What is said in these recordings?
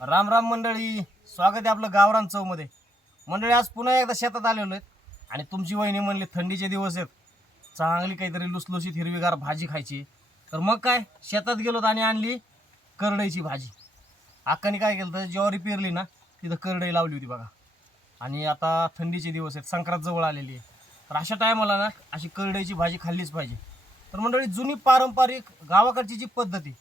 राम राम मंडळी स्वागत आहे आपलं गावरान चौमध्ये. मंडळी आज पुन्हा एकदा शेतात आलेलो आहेत आणि तुमची वहिनी म्हणली थंडीचे दिवस आहेत. चांगली काहीतरी लुसलुशीत हिरवीगार भाजी खायची तर मग काय? शेतात गेलो आणि आणली करडईची भाजी. अक्काने काय केलं तर ज्वारी पेरली ना तिथं करडई लावली होती बघा. आणि आता थंडीचे दिवस आहेत संक्रांत जवळ आलेली आहे. तर अशा टायमाला ना अशी करडईची भाजी खाल्लीच पाहिजे. तर मंडळी जुनी पारंपरिक गावाकडची जी पद्धती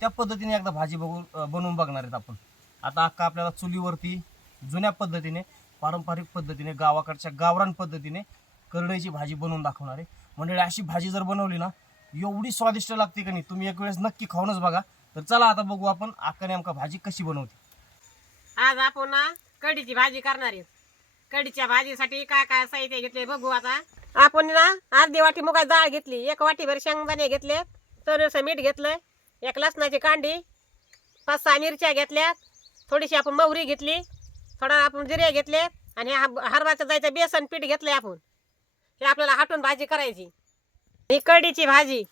त्या पद्धतीने एकदा भाजी बघून बनवून बघणार आहेत आपण. आता अक्का आपल्याला चुलीवरती जुन्या पद्धतीने पारंपरिक पद्धतीने गावाकडच्या गावरान पद्धतीने करडईची भाजी बनवून दाखवणार आहे. मंडळी अशी भाजी जर बनवली ना एवढी स्वादिष्ट लागते का नाही तुम्ही एक वेळेस नक्की खाऊनच बघा. तर चला आता बघू आपण अक्का नेमका भाजी कशी बनवते. आज आपण ना कढीची भाजी करणार आहे. कढीच्या भाजीसाठी काय काय साहित्य घेतले बघू आता. आपण ना अर्धी वाटी मुगा डाळ घेतली एक वाटीभर शेंगदाणे घेतले तर मीठ घेतलं एक लसणाची कांडी पाच सहा मिरच्या घेतल्या थोडीशी आपण मोहरी घेतली थोडा आपण जिरे घेतले आणि हा- हरभऱ्याचं जायचं बेसन पीठ घेतलंय आपण. हे आपल्याला हाटून भाजी करायची. ही कढीची भाजी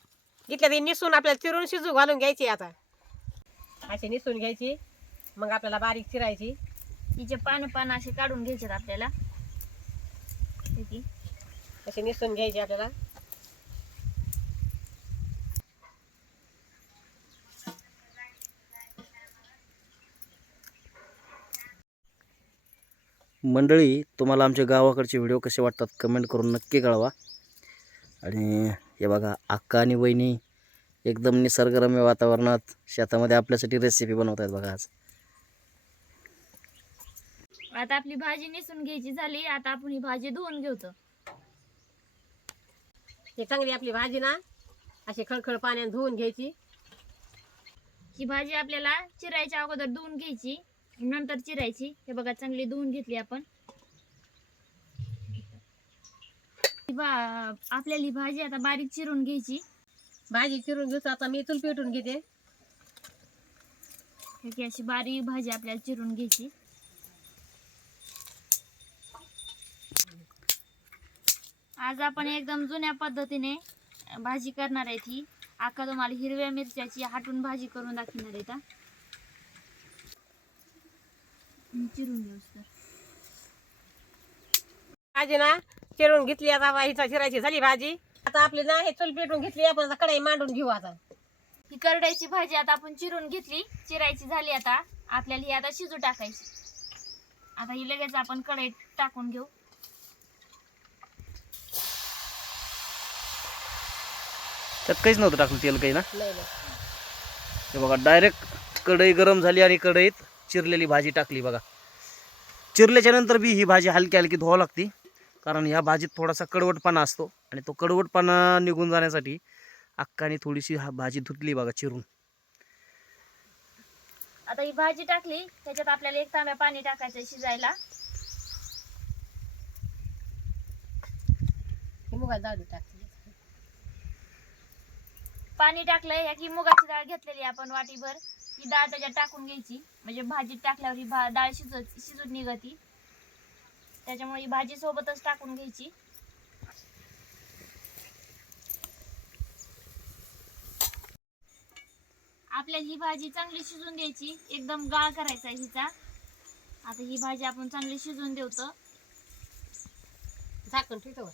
घेतल्या ती निसून आपल्याला चिरून शिजू घालून घ्यायची आता. अशी निसून घ्यायची मग आपल्याला बारीक चिरायची. तिचे पान पान असे काढून घ्यायचे आपल्याला. अशी निसून घ्यायची आपल्याला. मंडळी तुम्हाला आमच्या गावाकडचे व्हिडिओ कसे वाटतात कमेंट करून नक्की कळवा. आणि हे बघा अक्का आणि वहिनी एकदम निसर्गरम्य वातावरणात शेतामध्ये आपल्यासाठी रेसिपी बनवत आहेत बघा आज. आता आपली भाजी नेसून घ्यायची झाली आता आपण ही भाजी धुवून घेऊतो ही चांगली आपली भाजी ना अशी खळखळ पाण्याने धुवून घ्यायची. ही भाजी आपल्याला चिरायच्या अगोदर धुवून घ्यायची. नंतर चिरायची. हे बघा चांगली धुवून घेतली आपण. आपल्याला ही भाजी आता बारीक चिरून घ्यायची. भाजी चिरून घेतो. आता मी इथून पेटून घेते. की अशी बारीक भाजी आपल्याला चिरून घ्यायची. आज आपण एकदम जुन्या पद्धतीने भाजी करणार आहे ही आका तुम्हाला हिरव्या मिरच्याची हाटून भाजी करून दाखवणार आहे चिरून घेऊ तर. भाजी ना चिरून घेतली आता हिचा चिरायची झाली भाजी. आता आपली ना हे चूल पेटून घेतली आपण आता कढई मांडून घेऊ आता. ही करड्याची भाजी आता आपण चिरून घेतली चिरायची झाली आता. आपल्याला ही आता शिजू टाकायची. आता ही लगेच आपण कढईत टाकून घेऊ. त्यात काहीच नव्हतं टाकलं तेल काही ना? हे बघा डायरेक्ट कढई गरम झाली आणि कढईत चिरलेली भाजी टाकली बघा. चिरल्याच्या नंतर बी ही भाजी हलकी हलकी धुवावं लागते. कारण ह्या भाजीत थोडासा कडवटपणा असतो आणि तो कडवटपणा निघून जाण्यासाठी अक्काने थोडीशी हा भाजी धुतली बघा चिरून. आता ही भाजी टाकली त्याच्यात आपल्याला एक तांब्या पाणी टाकायचं शिजायला. टाकली. पाणी टाकलंय की मुगाची डाळ घेतलेली आपण वाटीभर. ही डाळ त्याच्यात टाकून घ्यायची. म्हणजे भाजीत टाकल्यावर ही भा डाळ शिजत शिजून निघती. त्याच्यामुळे ही भाजी सोबतच टाकून घ्यायची. आपल्याला ही भाजी चांगली शिजून द्यायची एकदम गाळ करायचा हिचा. आता ही भाजी आपण चांगली शिजून देवतो झाकण ठेवतो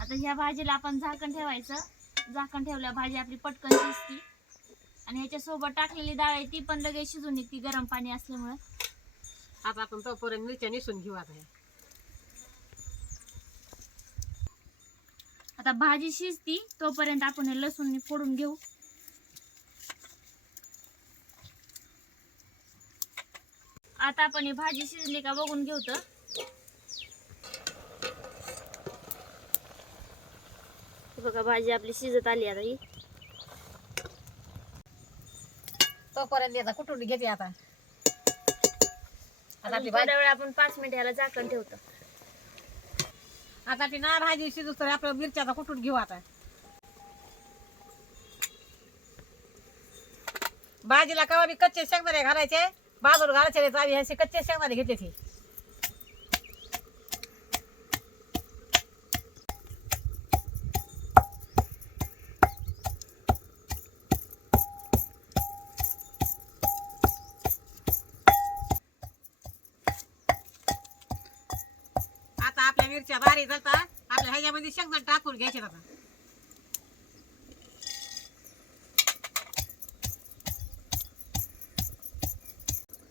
आता ह्या भाजीला आपण झाकण ठेवायचं. झाकण ठेवल्या भाजी आपली पटकन शिजती. आणि ह्याच्यासोबत टाकलेली डाळ आहे ती पण लगेच शिजून निघती गरम पाणी असल्यामुळं. आता आपण तोपर्यंत मिरच्या निसून घेऊ आता. ह्या. आता भाजी शिजती तोपर्यंत आपण हे लसूण फोडून घेऊ. आता आपण ही भाजी शिजली का बघून घेऊ तर. बघा भाजी आपली शिजत आली आता ही. तोपर्यंत याचा कुठून घेते आता? आता आपली भाजी थोड्या वेळ आपण पाच मिनिट ह्याला झाकण ठेवतो. आता ती ना भाजी शिजू तर आपल्या मिरच्या कुठून घेऊ आता? भाजीला कवा बी कच्चे शेंगदाणे घालायचे बाजूला घालायचे नाही तर आम्ही असे कच्चे शेंगदाणे घेतले ते. मिरच्या बारीक झालता आपल्या ह्याच्यामध्ये शेंगदाणे टाकून घ्यायचे आता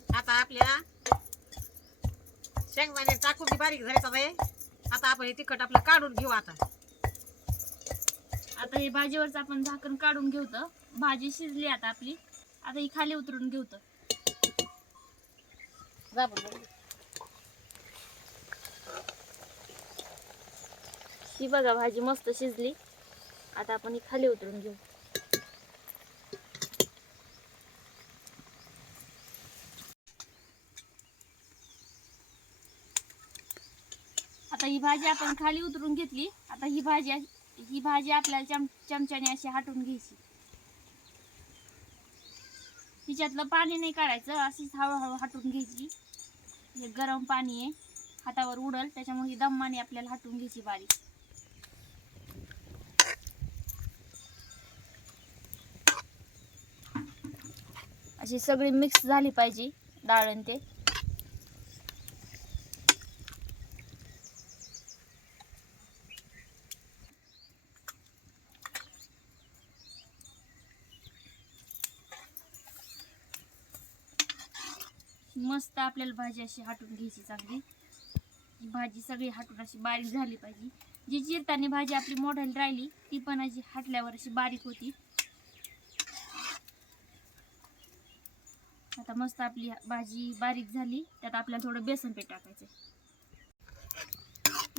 आता आपल्याला शेंगदाणे टाकून ती बारीक झाले आता. आता आपण हे तिखट आपलं काढून घेऊ आता. आता हे भाजीवरच आपण झाकण काढून घेऊत भाजी शिजली आता आपली. आता ही खाली उतरून घेऊत जा बरं. ही बघा भाजी मस्त शिजली. आता आपण ही खाली उतरून घेऊ. आता ही भाजी आपण खाली उतरून घेतली. आता ही भाजी ही भाजी आपल्याला चम चमच्याने अशी हाटून घ्यायची. हिच्यातलं पाणी नाही काढायचं अशीच हळूहळू हाटून घ्यायची. हे गरम पाणी आहे. हातावर उडल त्याच्यामुळे ही दमाने आपल्याला हाटून घ्यायची बारीक. अशी सगळी मिक्स झाली पाहिजे डाळ आणि ते. मस्त आपल्याला भाजी अशी हाटून घ्यायची चांगली. भाजी सगळी हाटून अशी बारीक झाली पाहिजे. जी चिरताना भाजी आपली मोठ्याला राहिली ती पण अशी हाटल्यावर अशी बारीक होती. आता मस्त आपली भाजी बारीक झाली त्यात आपल्याला थोडं बेसन पीठ टाकायचं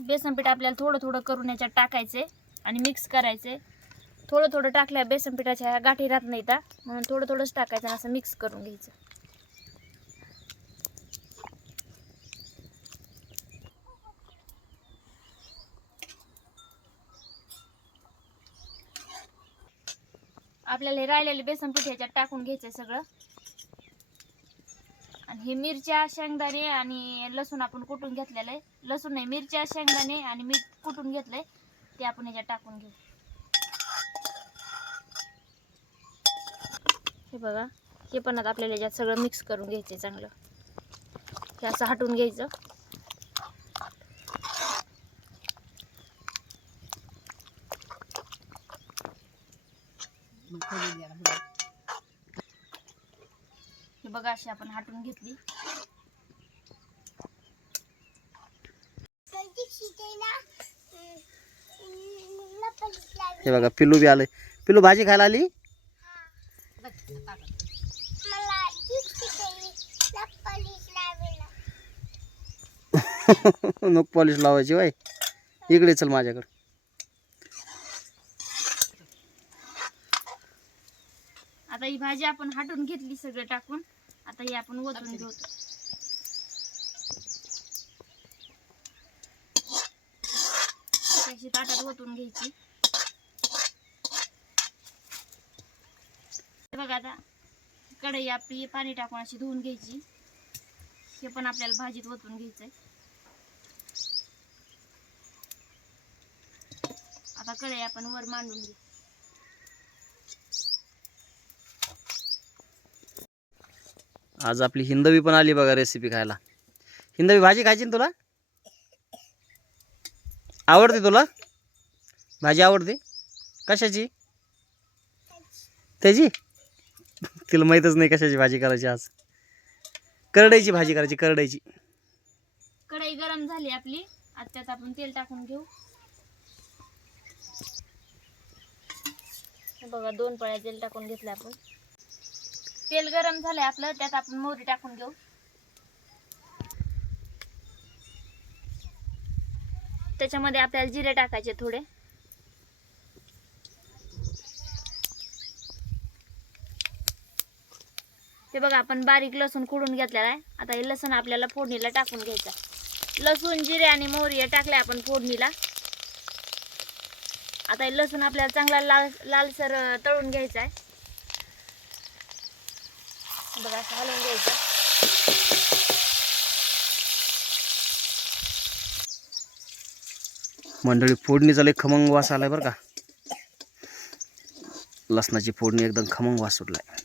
बेसन पीठ आपल्याला थोडं थोडं करून याच्यात टाकायचे आणि मिक्स करायचे थोडं थोडं टाकल्या बेसन पिठाच्या ह्या गाठी राहत नाही तर म्हणून थोडं थोडंच टाकायचं आणि असं मिक्स करून घ्यायचं. आपल्याला हे राहिलेले बेसन पीठ ह्याच्यात टाकून घ्यायचं सगळं. आणि हे मिरच्या शेंगदाणे आणि लसूण आपण कुटून घेतलेलं आहे? लसूण नाही मिरच्या शेंगदाणे आणि मीठ कुटून घेतलंय? ते आपण ह्याच्यात टाकून घेऊ. हे बघा हे पण आता आपल्याला ह्याच्यात सगळं मिक्स करून घ्यायचं चांगलं. हे असं हटून घ्यायचं मग खोलून द्या ना. हे बघा अशी आपण हटून घेतली. हे बघा पिलू बी आलंय. पिलू भाजी खायला आली. नको पॉलिश लावायची वाय. इकडे चल माझ्याकडे. आता ही भाजी आपण हटून घेतली सगळं टाकून. आता ही आपण ओतून घेऊ. अशी ताटात ओतून घ्यायची. हे बघा आता कढई आपली पाणी टाकून अशी धुवून घ्यायची. हे पण आपल्याला भाजीत ओतून घ्यायचंय. आता कढई आपण वर मांडून घेऊ. आज आपली हिंदवी पण आली बघा रेसिपी खायला. हिंदवी भाजी खायची ना तुला? आवडते तुला? भाजी आवडते? कशाची? त्याची? तिला माहीतच नाही कशाची भाजी करायची आज. करडईची भाजी करायची करडईची. कढई गरम झाली आपली. आता त्यात आपण तेल टाकून घेऊ. बघा दोन पळ्या तेल टाकून घेतलं आपण. तेल गरम झालंय आपलं त्यात आपण मोहरी टाकून घेऊ. त्याच्यामध्ये आपल्याला जिरे टाकायचे थोडे. ते बघा आपण बारीक लसूण कुडून घेतलेला आहे. आता हे लसूण आपल्याला फोडणीला टाकून घ्यायचं लसूण जिरे आणि मोहरी टाकल्या टाकले आपण फोडणीला. आता हे लसूण आपल्याला चांगला लाल लालसर तळून घ्यायचा आहे. बघा असं हलवून घ्यायचं. मंडळी फोडणीचा लय खमंग वास आलाय बरं का. लसणाची फोडणी एकदम खमंग वास सुटलाय.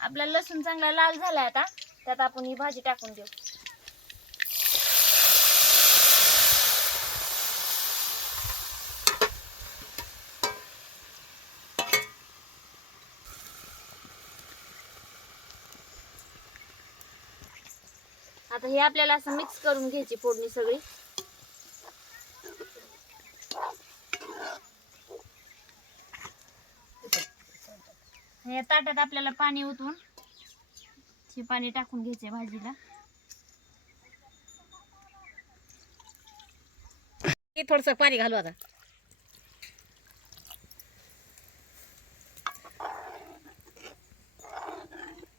आपला लसूण चांगला लाल झाला आता त्यात आपण ही भाजी टाकून देऊ. आता हे आपल्याला असं मिक्स करून घ्यायची फोडणी सगळी. या ताटात आपल्याला पाणी ओतून हे पाणी टाकून घ्यायचे भाजीला. थोडस पाणी घालू आता.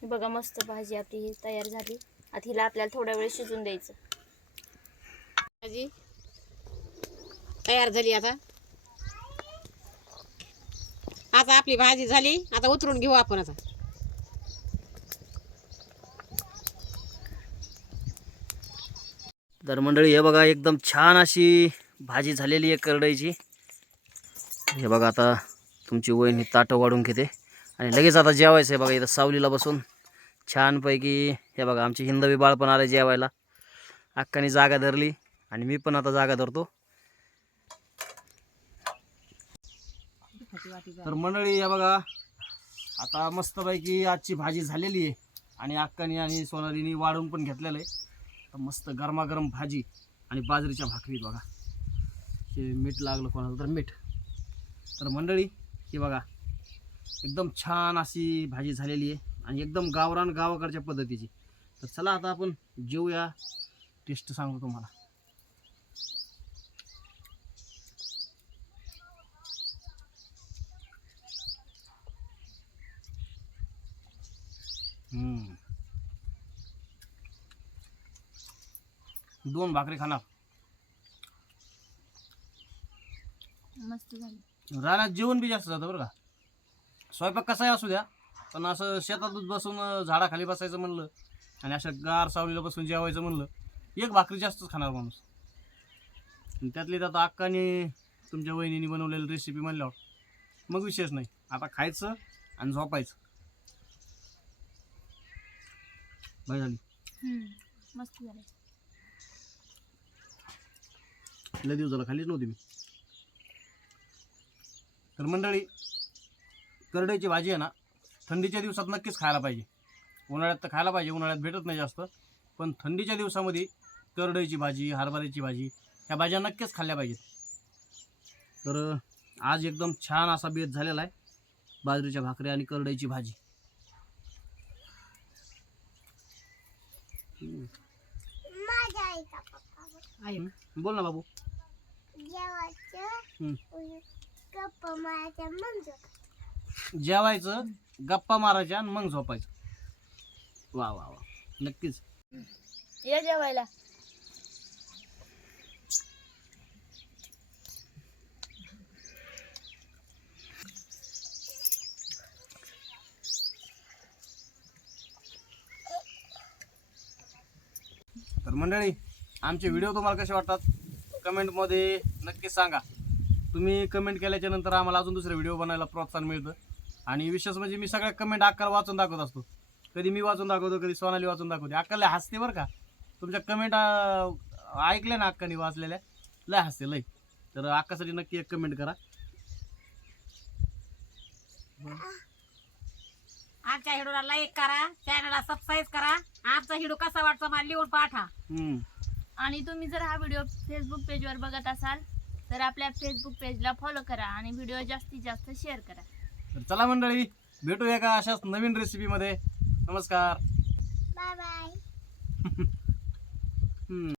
बघा मस्त भाजी आता ही तयार झाली. आता हिला आपल्याला थोडा वेळ शिजून द्यायचं. भाजी तयार झाली आता. आता आपली भाजी झाली आता उतरून घेऊ आपण आता. तर मंडळी हे बघा एकदम छान अशी भाजी झालेली आहे करडईची. हे बघा आता तुमची वहिनी ताटं वाढून घेते. आणि लगेच आता जेवायचं आहे बघा इथं सावलीला बसून. छानपैकी हे बघा आमची हिंदवी बाळ पण आले जेवायला. अक्कानी जागा धरली आणि मी पण आता जागा धरतो. तर मंडळी या बघा आता मस्तपैकी आजची भाजी झालेली आहे आणि अक्कानी आणि सोनालीनी वाढून पण घेतलेलं आहे. तर मस्त गरमागरम भाजी आणि बाजरीच्या भाकरी बघा. हे मीठ लागलं कोणाला तर मीठ. तर मंडळी हे बघा एकदम छान अशी भाजी झालेली आहे. आणि एकदम गावरान गावाकडच्या पद्धतीची. तर चला आता आपण जेवूया. टेस्ट सांगतो तुम्हाला. दोन भाकरी खाणार. मस्त झाली. रानात जेवण बी जास्त जातं बरं का? स्वयंपाक कसाही असू द्या. पण असं शेतात बसून अं, झाडाखाली बसायचं म्हणलं आणि अशा गार सावलीला बसून जेवायचं म्हणलं एक भाकरी जास्तच खाणार माणूस. आणि त्यातली त्यात अक्काने तुमच्या वहिनीने बनवलेली रेसिपी म्हणल्यावर मग विशेष नाही. आता खायचं आणि झोपायचं. बाय झाली. हम्म, मस्त झाली. लय दिवस झाला खालीच नव्हती मी. तर मंडळी करडईची भाजी आहे ना थंडीच्या दिवसात नक्कीच खायला पाहिजे. उन्हाळ्यात तर खायला पाहिजे उन्हाळ्यात भेटत नाही जास्त. पण थंडीच्या दिवसामध्ये करडईची भाजी हरभऱ्याची भाजी ह्या भाज्या नक्कीच खाल्ल्या पाहिजेत. तर आज एकदम छान असा बेत झालेला आहे बाजरीच्या भाकरी आणि करडईची भाजी. बोल ना बाबू. जेवायचं गप्पा मारायच्या आणि मग झोपायचं. वा वा वा. नक्कीच. या जेवायला. तर मंडळी आमचे व्हिडिओ तुम्हाला कसे वाटतात? कमेंटमध्ये नक्कीच सांगा. तुम्ही कमेंट केल्याच्यानंतर आम्हाला अजून दुसरे व्हिडिओ बनायला प्रोत्साहन मिळतं. आणि विशेष म्हणजे मी सगळ्या कमेंट अक्काला वाचून दाखवत असतो. कधी मी वाचून दाखवतो कधी सोनाली वाचून दाखवते. अक्काला हसते बरं का. तुमच्या कमेंट ऐकल्या ना अक्कानी वाचलेल्या? लय हसते लय. तर अक्कासाठी नक्की एक कमेंट करा. आमच्या हिडूला लाईक करा चॅनलला सबस्क्राईब करा. आमचा हिडू कसा वाटतो मला लिहून पाठा. आणि तुम्ही जर हा व्हिडिओ फेसबुक पेजवर बघत असाल तर आपल्या फेसबुक पेजला फॉलो करा आणि व्हिडिओ जास्तीत जास्त शेअर करा. तर चला मंडळी भेटूया का अशाच नवीन रेसिपीमध्ये नमस्कार. बाय बाय हम्म.